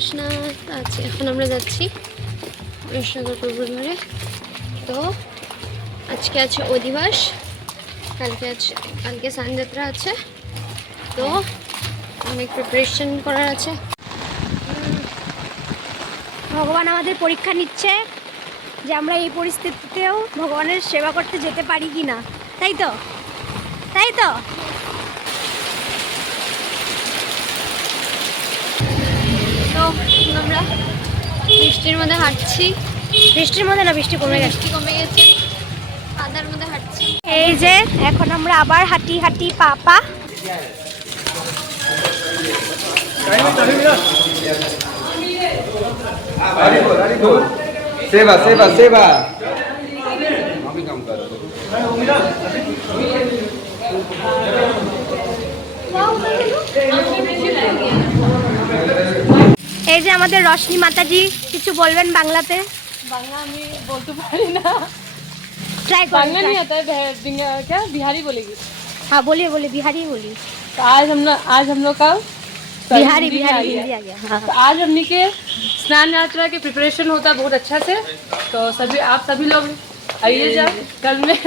কৃষ্ণ। আচ্ছা, এখন আমরা যাচ্ছি কৃষ্ণনগর প্রভুর ঘরে। তো আজকে আছে অধিবাস, কালকে স্নানযাত্রা আছে, তো অনেক প্রিপারেশন করার আছে। ভগবান আমাদের পরীক্ষা নিচ্ছে যে আমরা এই পরিস্থিতিতেও ভগবানের সেবা করতে যেতে পারি কি না, তাই তো? তাই তো তো আমরা বৃষ্টির মধ্যে হাঁটছি। বৃষ্টির মধ্যে না, বৃষ্টি কমে গেছে, কাদার মধ্যে হাঁটছি। এই যে এখন আমরা আবার হাঁটি হাঁটি পা सेवा सेवा सेवा এই যে আমাদের রশ্মি মাতাজি কিছু বলবেন বাংলাতে? बांग्ला আমি বলতে পারি না, ट्राई बांग्ला नहीं आता है, क्या बिहारी बोलेगी? हाँ बोलिए बोलिए, बिहारी बोलिए। तो आज हम लोग का बिहारी हिंदी बिहारी आ हिंदी गया। आ गया। हाँ तो आज हमने के स्नान यात्रा के प्रिपरेशन होता है बहुत अच्छा से, तो आप सभी लोग आइए जाए कल में।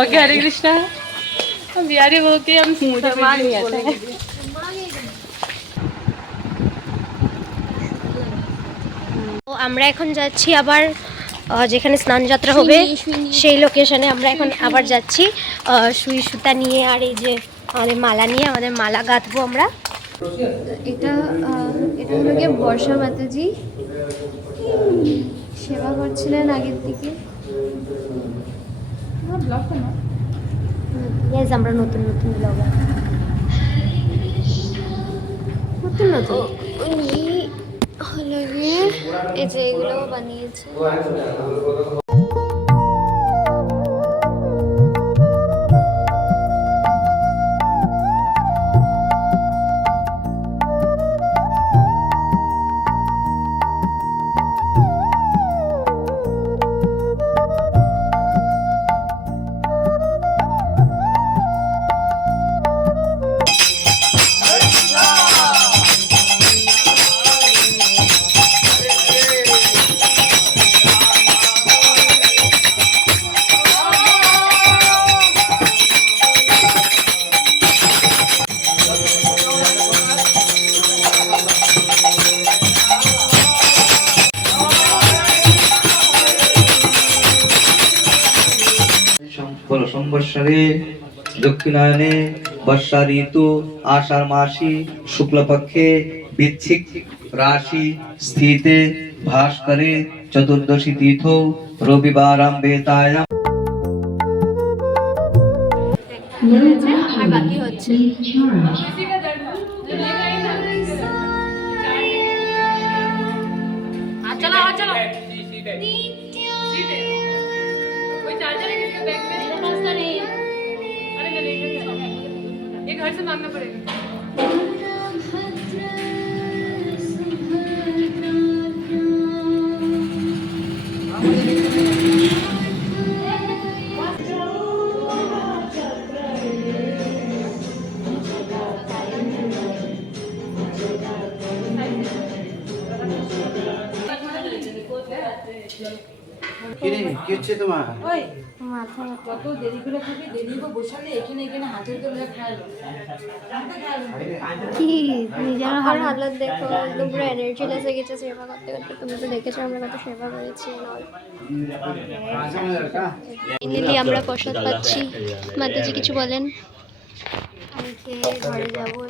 ओके, हरे कृष्णा। हम बिहारी बोल के हम शर्मा नहीं आते हैं। তো আমরা এখন যাচ্ছি আবার যেখানে স্নান যাত্রা হবে সেই লোকেশনে আমরা এখন আবার যাচ্ছি সুই সুতা নিয়ে, আর এই যে আমাদের মালা নিয়ে, আমাদের মালা গাঁথবো আমরা। এটা হলো গিয়ে বর্ষা মাতাজি সেবা করছিলেন আগের থেকে। গাইস আমরা নতুন নতুন ব্লগার, নতুন নতুন। উনি হলো গিয়ে এই যে এগুলো বানিয়েছে। संवत्सरे दक्षिणायने वर्षा ऋतु आषाढ़ मासी शुक्ल पक्षे विच्छिक राशि स्थिते भास्करे चतुर्दशी तिथौ रविवारं बेतायां। আর বাকি হচ্ছে चलो कोई चार्जर है किसी के बैग में? मेरे पास तो नहीं है। अरे मैं लेके जाऊंगा, ये घर से मांगना पड़ेगा। যত দেরি করে থাকে দেরি করে বসালে এখানে হাতে ধরে খাওয়ালো কি নিজের হালত দেখো, একদম পুরো এনার্জিলেস হয়ে গেছে সেবা করতে করতে। তুমি তো দেখেছো আমরা কত সেবা করেছি। ফাইনালি আমরা প্রসাদ পাচ্ছি। মাতাজি কিছু বলেন? ঘরে যাবো,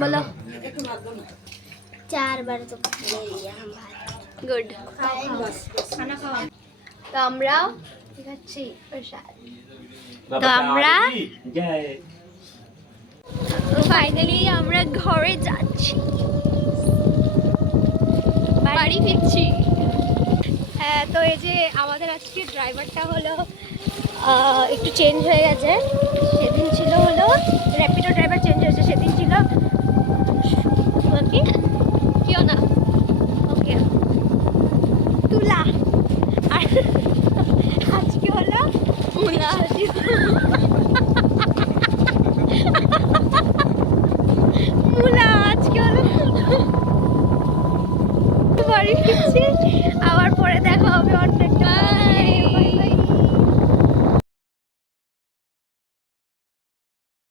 বলো। 4 बार तो গুড। खाना खाओ। তো আমরা খাচ্ছি প্রসাদ। তো আমরা ফাইনালি আমরা ঘরে যাচ্ছি, বাড়ি ফিরছি। হ্যাঁ, তো এই যে আমাদের আজকে ড্রাইভারটা হলো একটু চেঞ্জ হয়ে গেছে। সেদিন ছিল হলো র্যাপিডো ড্রাইভার চেঞ্জ হয়েছে, সেদিন ছিল কি কেউ না, ওকে তুলা, আর আজকে হলো মুলা। মুলা। বাড়ি ফিরছি। আবার পরে দেখা